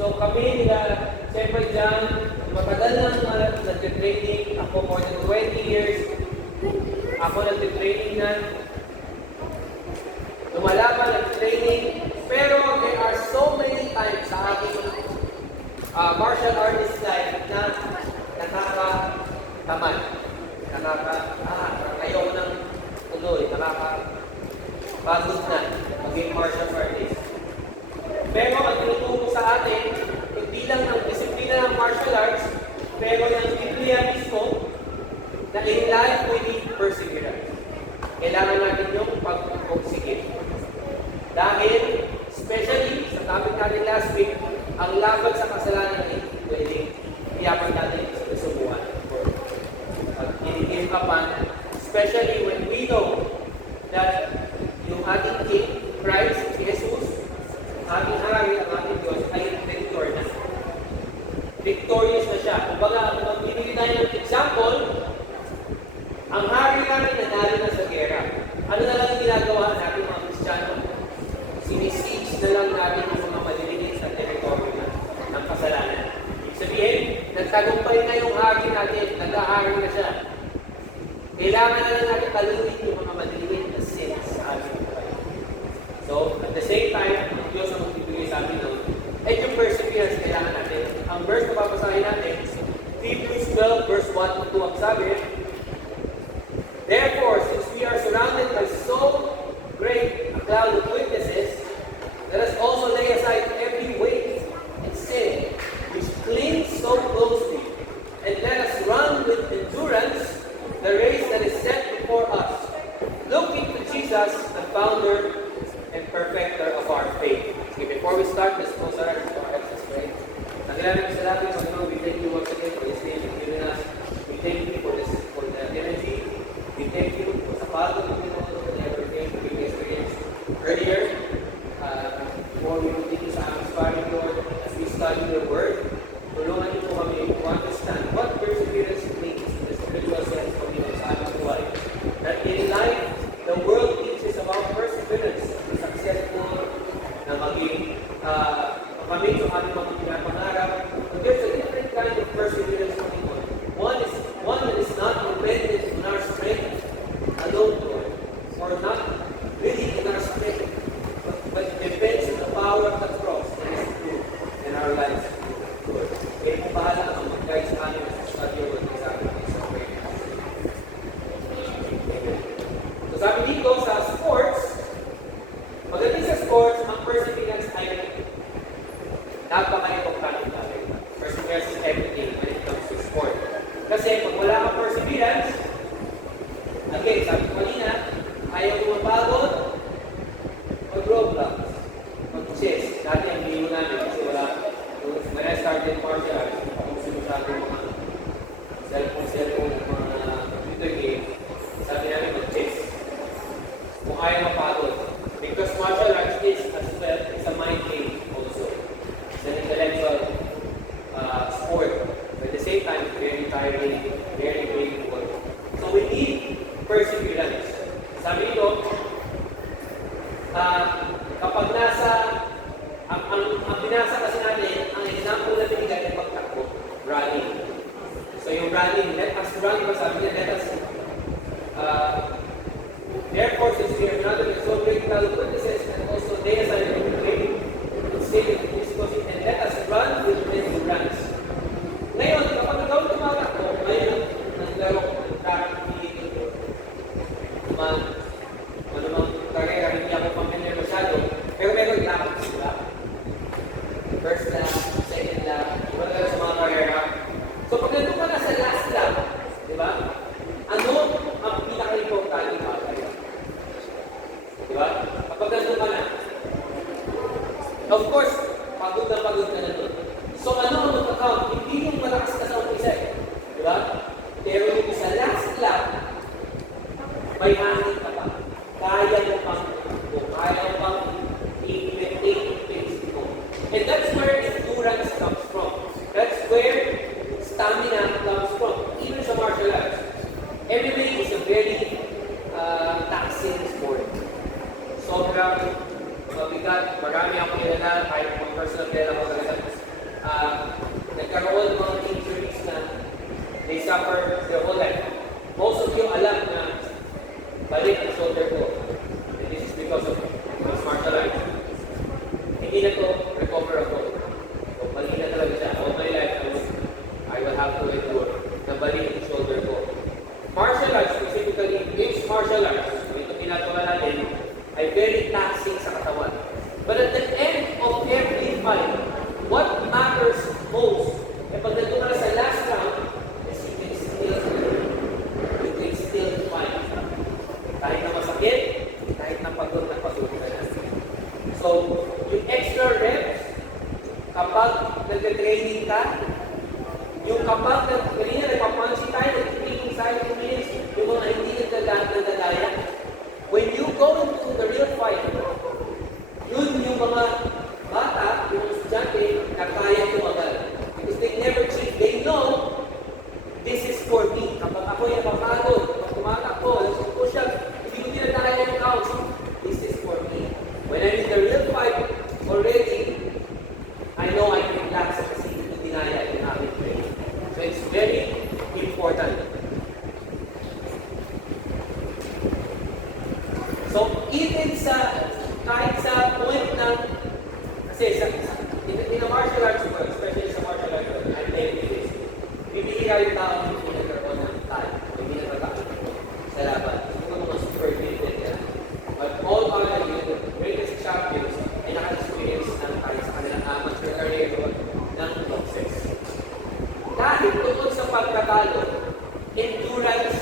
So kami nila, siyempre dyan, matagal na nag-training. Ako more than 20 years. Ako nag-training na. Lumalaban, nag-training. Pero there are so many times sa aking martial artist life na nakakatamad. Ayaw ko ng tuloy. Nakakapagod na maging martial artist. Pero ang tinuturo sa atin, hindi lang ang disiplina ng martial arts, pero yung Biblia mismo, na in life we need perseverance. Kailangan natin yung pagpupursige. Dahil, especially sa topic natin last week, ang laban sa kasalanan ay pwedeng iyapan natin sa kasubuhan. Pag-give upan, especially when we know that yung ating King, Christ, si Jesus, ating hari, ang ating Diyos, ay victor na. Victorious na siya. Kumbaga, kung magbibigay tayo ng example, ang hari namin nanalo na sa gera. Ano na lang ginagawa natin mga Kristiyano? Sinisiege na lang natin ang mga maliliit sa teritoryo ng kasalanan. Ibig sabihin, nagtagumpay na yung hari natin, nag-ahari na siya. Kailangan na lang natin talunin yung mga maliliit na sins sa ating buhay. So, at the same time, ang Diyos ang magbibigay sa atin ng yung perseverance kailangan natin. Ang verse na papasahin natin, Hebrews 12 verse 1 to 2 ang sabi, therefore, since we are surrounded by so great a cloud of witnesses, let us also lay aside every weight and sin which clings so closely, and let us run with endurance the race that is set before us, looking to Jesus, the founder and perfecter of our faith. Okay, before we start, let's close our eyes for let's pray. Nagilamig sa labi, Panginoon, we thank you once again for this day you've given us. We thank you for the energy. We thank you for the pagod of the everything we experienced earlier. Before we continue sa inspiring Lord, as we study your word, tulungan niyo po kami to understand what perseverance means in the spiritual sense of sa aming buhay. That in life, the world teaches about perseverance, the successful, na maging makamit yung ating mga pinapangarap. But there's a different kind of perseverance going on. One that is not dependent on our strength alone, Lord, or not really in our strength, but depends on the power of the cross that is true in our lives, Lord. Kaya kung bahala kang mag-guide sa amin sa study of the sacrifice of prayer. So sabi dito sa sports, pagdating sa sports, ang perseverance ay napaka-importante natin. Perseverance is everything when it comes to sport. Kasi pag wala kang perseverance, again, sabi ko kanina, ayaw pumapagod, mag-roblox, mag-chess. Dati ang liyo namin kasi wala, when I started martial arts, kung sinusabi mga cellphone, mga computer game, sabi namin mag-chess. Kung ayaw mapagod. Because martial arts is as well, it's a mind game also. It's an intellectual sport. But at the same time, it's very tiring, very painful. So we need perseverance. Sabi ito, kapag ang binasa kasi natin, ang example na binigay ay pagtakbo, running. So yung running, let us run, sabi niya, let us, therefore, since we are not in so great cloud of witnesses, and also lay aside every weight, and stay with the physical sin, and let us run with endurance. Ngayon, kapag ikaw tumatakbo, ngayon, naglaro ng track, manumang karera, hindi ako familiar masyado, pero meron laps, diba? First lap, second lap, iba talaga sa mga karera. So pag nandun ka na sa last lap, diba? Ano ang pinaka-importante bagay? Diba? Kapag nandun ka na, of course, pagod ka na doon. So ano ang mag-account? Hindi yung malakas ka sa umpisa eh. Diba? Pero yung sa last lap, may hangin ka pa. Kaya mo pang tumakbo. Kaya mo pang i-maintain yung pace mo. And that's where endurance comes from. That's where stamina comes from. Even sa martial arts. MMA is a very taxing sport. Sobrang mabigat. Marami akong kilala, kahit mga personal kilala ko talaga fight. What matters most, pag nandun ka na sa last round, is you can still fight. Kahit na masakit, kahit na pagod ka na. So, yung extra reps, kapag nag-training ka, yung kapag kanina nagpapansin tayo, nag-training tayo 2 minutes, yung mga hindi nagdadaya, when you go into the real fight, yun yung mga bata, yung mga estudyante, na kaya tumagal. Because they never cheat. They know, this is for me. Kapag ako yung napapagod, kapag tumatakbo, push up, hindi ko dinadaya yung counts, this is for me. When I'm in the real fight already, I know I can relax kasi hindi ko dinaya yung aking training. So it's very important. So, even kahit sa point ng, kasi in a martial arts world, especially sa martial arts world, I'm telling you this, bibihira yung tao yung pinagkaroon ng tayo, yung pinagkaroon sa laban. Yung mga super gifted yan. But all are the greatest champions ay naka-experience ng tayo sa kanilang amateur career ng boxers. Dahil tungkol sa pagkatalo, endurance,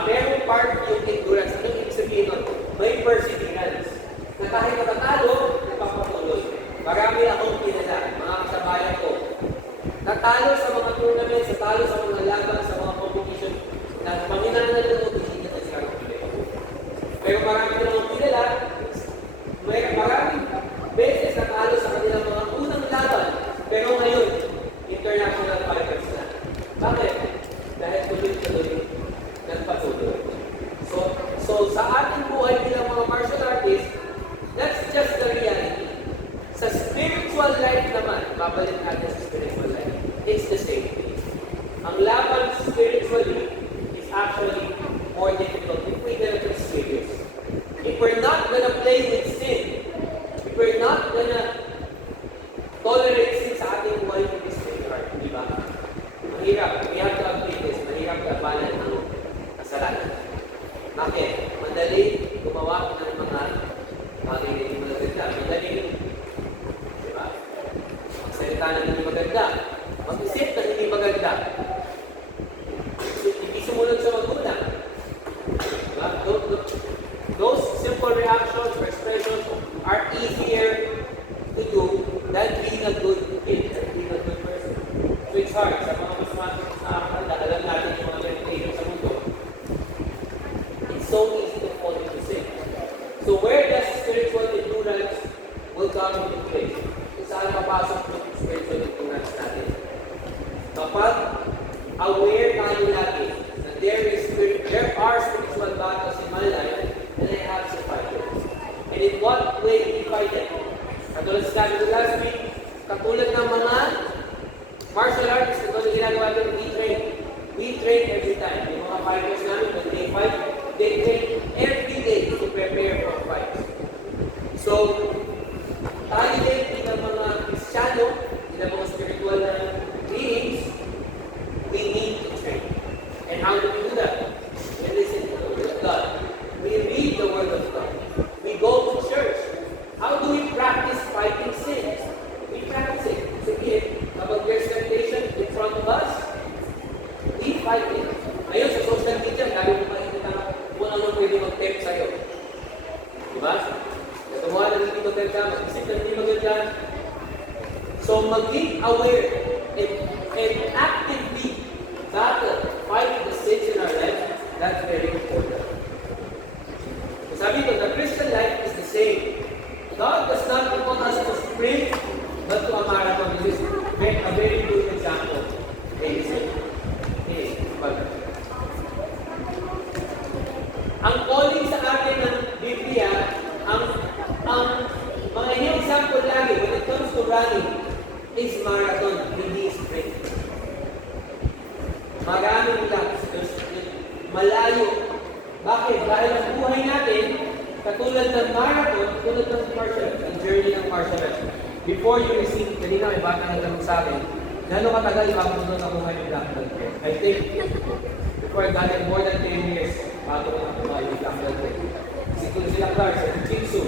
merong part yung endurance. Anong ibig sabihin nun? May perseverance. Na kahit natatalo, napapatuloy. Marami akong kilala, mga kasabayan ko. Natalo sa mga tournaments, natalo sa mga laban, sa mga competition, na panginangan ng hindi na sila magpili. Pero marami din akong kilala, maraming beses natalo sa kanilang mga unang laban, pero ngayon, international fighters na. Bakit? Dahil tuloy-tuloy nagpatuloy. So sa ating buhay bilang mga martial artists, that's just the reality. Sa spiritual life naman, babalik natin sa spiritual life, it's the same thing. Ang laban spiritually is actually more difficult if we don't take serious. If we're not gonna play with sin, if we're not gonna tolerate sin sa ating buhay, it is very hard, di ba? Mahirap. We have to admit this. Mahirap labanan ng kasalanan. Bakit? Madali gumawa ng mga bagay na hindi maganda. Madali, di ba? Magsalita na hindi maganda. Mag-isip na hindi maganda. Hindi sumunod sa magulang. Diba? Those simple reactions or expressions are easier to do than being a good kid, than being a good person. So it's hard. Sa mga mas nakakanda, alam natin yung mga meditation sa mundo. It's so easy to fall into sin. So where does spiritual endurance will come into play? Kung saan papasok yung spiritual endurance natin? Kapag aware tayo lagi na there are spiritual battles in my life and I have to fight it. And in what way do we fight it? Katulad sa sabi ko last week, katulad ng mga martial artists, katulad ginagawa natin, we train every time. Yung mga fighters namin, when they fight, they train every day to prepare for fight. So, tayo din, bilang mga Kristiyano, bilang mga spiritual na beings, we need to train. And how do we do that? We listen to the Word of God. We read the Word of God. We go to church. How do we practice fighting sin? We practice it. Sige, kapag there's temptation in front of us, we fight it. Ngayon, sa social media, dahil mo makikita kung ano pwede mag-tempt sa'yo. Diba? Natuwa na hindi maganda, mag-isip na hindi maganda. So, maging aware and actively battle, fight the sins in our life, that's very important. So, sabi ko, the Christian life is the same. God does not want us to sprint, but to a marathon. This is a very good example. Ang calling sa atin ng Biblia, ang mga example lagi when it comes to running is marathon, hindi sprint. Maraming laps, malayo. Bakit? Dahil ang buhay natin, katulad ng marathon, katulad ng martial arts, ang journey ng martial arts. Before you receive, kanina may bata na tanong sa akin, gano'ng katagal ikapunod ako ngayon ng black belt? I think, before I got it, more than 10 years, bago ko nakuha yung black belt. Kasi kung sila Clark sa Jiu-Jitsu,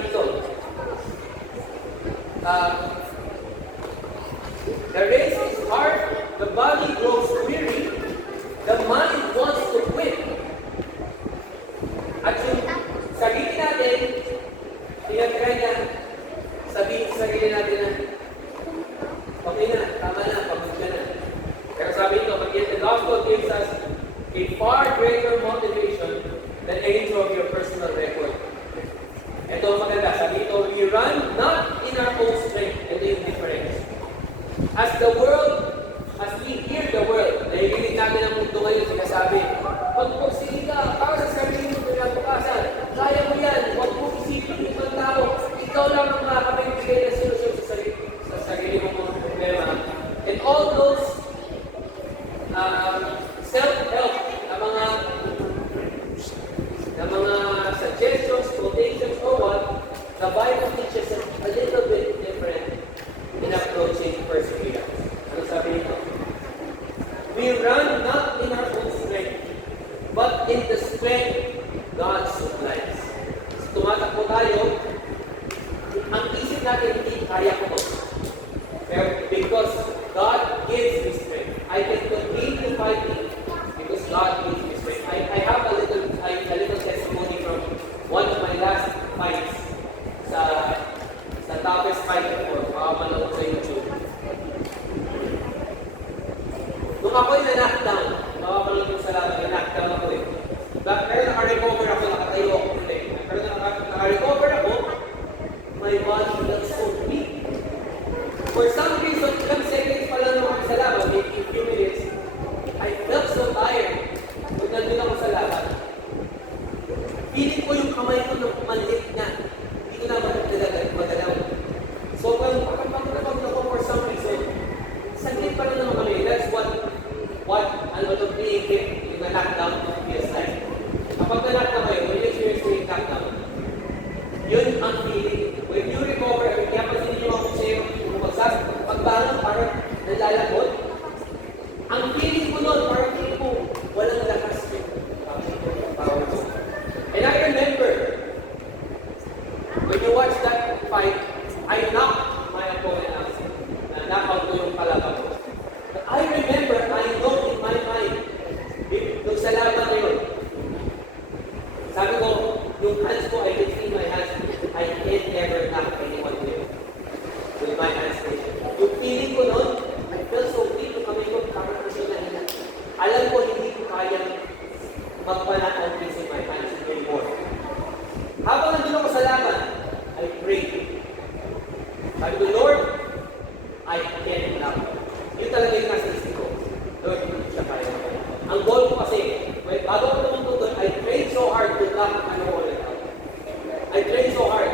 dito, the race is hard, the body grows weary, the mind wants to quit. At yung sarili natin, tinatry niya, sabihin sa sarili natin na, okay na, tama na, pagod ka na. Pero sabi nito, but yet the gospel gives us a far greater motivation than any of your personal record. Ito ang maganda, sabi nito, we run not in our own strength. Ito yung difference. As the world, as we hear the world, nahilinig namin ang mundo ngayon, sinasabi, magpursige ka, para sa sarili mo pinabukasan, kaya mo yan, huwag mo isipin yung ibang tao, ikaw lang ang makakabigay na solusyon sa sarili mo mga problema. And all those self-help na mga suggestions, quotations, or what, the Bible teaches us a little bit different in approaching perseverance. Ano sabi nito? We run not in our own strength, but in the strength God supplies. So, tumatakbo tayo, ang isip natin, hindi kaya ko to. Pero because God gives me strength, I can continue fighting because God gives me strength. I have a little testimony from one of my last fights sa toughest fight before, makapanood sa YouTube. Nung ako'y na-knockdown, makapanood ko sa lahat, na-knockdown ako eh. Pero naka-recover ako, nakatayo ako ulit. Pero naka-recover ako, my body felt so weak. For some reason, ilang seconds pa lang naman sa laban, maybe a few minutes, I felt so tired. Kung nandun ako sa laban, feeling ko yung kamay ko na maliit na. Hindi ko na magdalaw. So, pag ako for some reason, saglit pa rin naman kami. That's ano ito, being hit, yung na-knockdown feels like. Kapag na-knockdown kayo, when you experience yung knockdown, yun ang feeling. When you recover, kaya pansinin nyo ako sa'yo, pagbangon, parang nalalabot. Ang feeling ko nun, parang feeling ko, walang lakas yung power ko. And I remember, when you watch that fight, I knocked my opponent out. Na-knockout ko yung kalaban ko. But I remember, I know in my mind, nung sa laban na yun, sabi ko, yung hands ko, I can feel my hands, I can't ever knock anyone with my hands. Yung feeling ko nun, I felt so weak, yung kamay ko, parang kasi nahina. Alam ko, hindi ko kayang magpanaan using my hands anymore. Habang nandun ako sa laban, I prayed. Sabi ko, Lord, I can't knock. Yun talaga yung nasa isip ko. Lord, hindi siya kaya. Ang goal ko kasi, bago ako naman doon, I prayed so hard to knock an opponent out. I prayed so hard.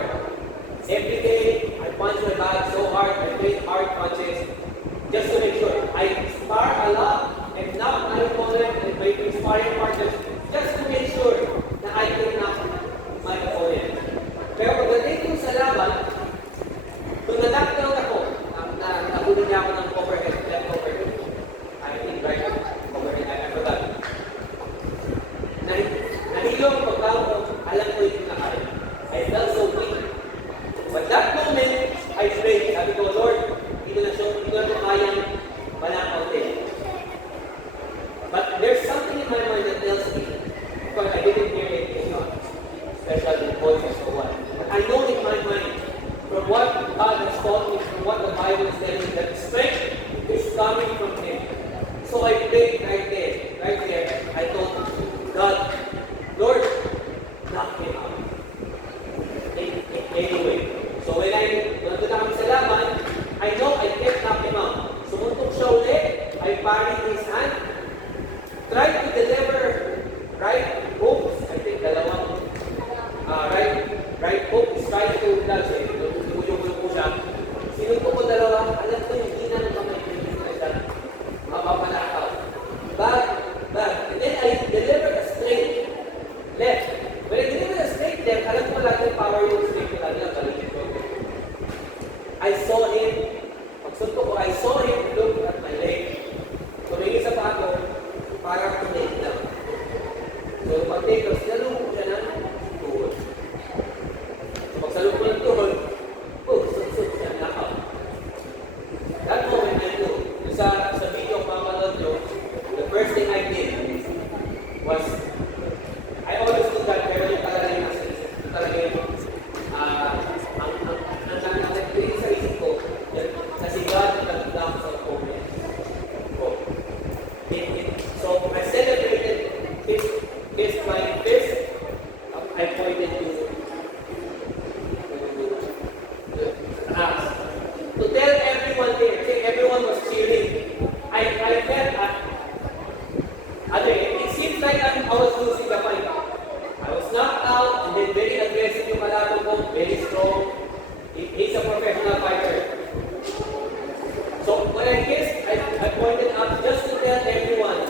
Every day, I punch my bag so hard, I prayed hard punches, just to make sure. I spar a lot, and knock my opponent, and my sparring partners, just to make sure na I can knock my opponent. Pero pagdating ko sa laban, kung na-knockdown ako, nahuli niya ako ng overhead, left overhead. I think right overhead, I forgot. Nahilo ang pagbago ko, alam ko yung nakaya. I felt so weak. But that moment, I prayed. Sabi ko, Lord, hindi ko na kayang malakaw din. But there's something in my mind that tells me, because I didn't hear it, especially in voices or what. But I know in my mind, from what God has taught me, from what the Bible is telling me, that strength is coming from Him. So I prayed right there. I told God, Lord, knock him out. Anyway, so when nandun na kami sa laban, I know I can't knock him out. Sumuntok siya ulit, I parried his hand, tried to deliver right hooks, I think dalawang right hook is trying to dodge it. Tumulong po siya. Sinuntok ko dalawa, alam ko yung hina ng kamay ko, mapapanakaw. Back, and then I delivered a straight left. When I delivered a straight left, alam ko lang yung power yung straight ko lang yung balikin ko. I saw him, pagsuntok ko, I saw him look at my leg. Tumingin sa pa ako, parang tumingin lang. So pag-take off, sinalubog siya ng tuhod. So pagsalubog tuhod, oh, suksok siya, knockout. That moment I knew, sa video papanood nyo, the first thing I did was, I always do that, pero yung talaga yung nasa isip, yung talaga yung, ang nag-create sa isip ko, kasi God nag-down sa comment ko. So, I celebrated his flying fist. I pointed to the axe. To tell everyone there, everyone was cheering. I felt, it seems like I was losing the fight. I was knocked out and then very aggressive yung kalaban ko, very strong. He's a professional fighter. So when I kissed, I pointed up just to tell everyone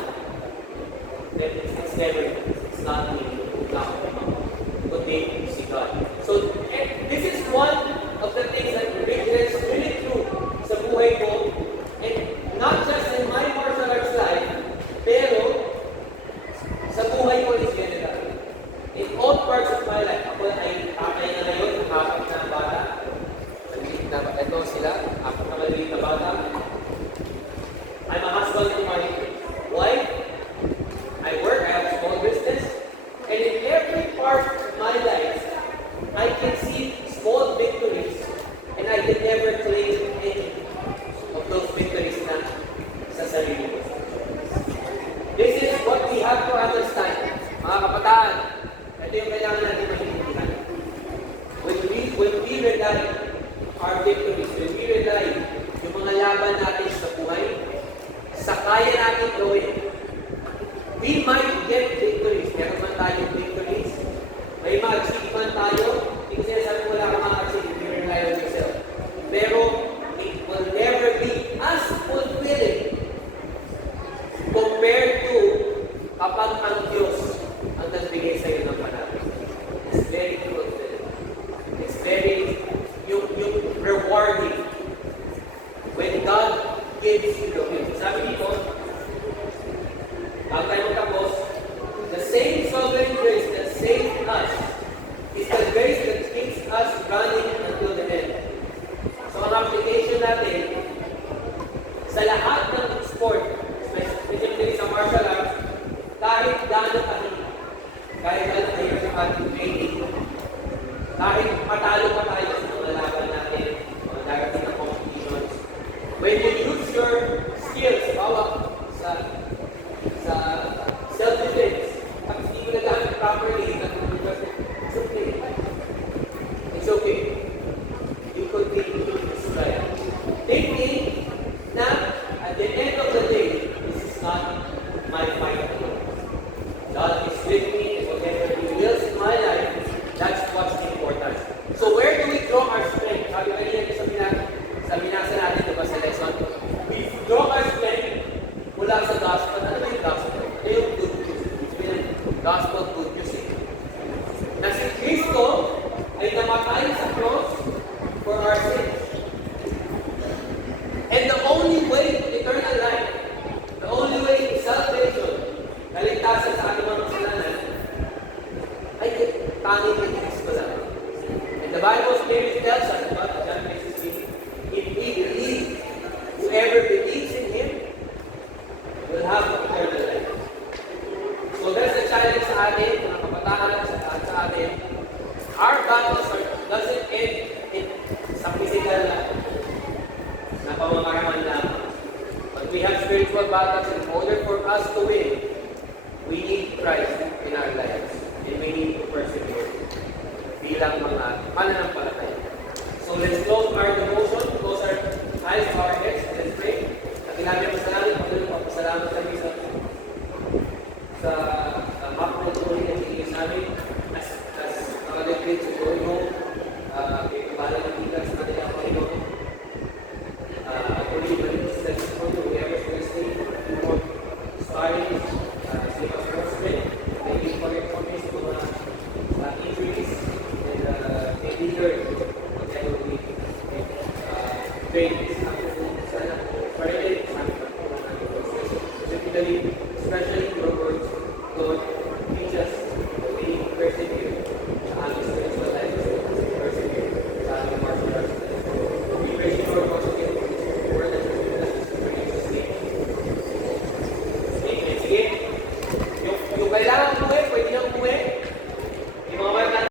that it's never, it's not me, it's not me. Good day, see God. So this is one of the things that regrets really true sa buhay ko. And not just in my martial arts life, pero sa buhay ko in general. In all parts of my life, ako ay tatay na ngayon, apat na bata. Ito sila, apat na maliit na bata. I'm a husband to my wife. I work, I have a small business. And in every part of my life, I can see small victories. And I can never claim any of those victories na sa sarili ko. This is what we have to understand. Mga kabataan, ito yung kailangan natin maintindihan. When we rely our victories, when we rely yung mga laban natin sa buhay, sa kaya natin gawin, we might get victories. Meron man tayong victories. May ma-achieve man tayo. Hindi ko sinasabi wala ka ma-achieve if you rely on yourself. Pero it will never be as fulfilling compared to kapag ang Diyos ang nagbigay sa iyo ng panahon. It's very fulfilling. It's very yung rewarding when God gives you the will. Sabi dito, bago tayo magtapos, the same sovereign grace that saved us is the grace that keeps us running until the end. So ang application natin, sa lahat ng sport, specifically sa martial arts, kahit gaano kahirap, kahit gaano kahirap sa ating training, kahit patalo pa tayo sa mga laban natin, mga darating na competitions, when you use your skills, bawa sa self-defense, tapos hindi mo nagamit properly, it's okay. It's okay. You continue to try. Thinking na at the end of the day, this is not my fight alone. God is with me and whatever He wills in my life, that's what's important. So where do we draw our strength? Sabi kanina sa binasa natin, diba sa lesson? We draw our strength mula sa gospel. Ano ba yung gospel? Ano yung good news? Gospel good news. Na si Kristo ay namatay sa cross for our sins. And the only way to eternal life, the only way to salvation, kaligtasan sa ating mga kasalanan, ay tanging kay Kristo lang. And the Bible clearly tells us about John 3:16, if we believe, whoever believes in Him will have eternal life. So that's the challenge sa atin, mga kabataan sa atin. Our battles doesn't end sa physical na pamamaraman lang. But we have spiritual battles in order for us to win. We need Christ in our lives. And we need to persevere bilang mga mananampalataya.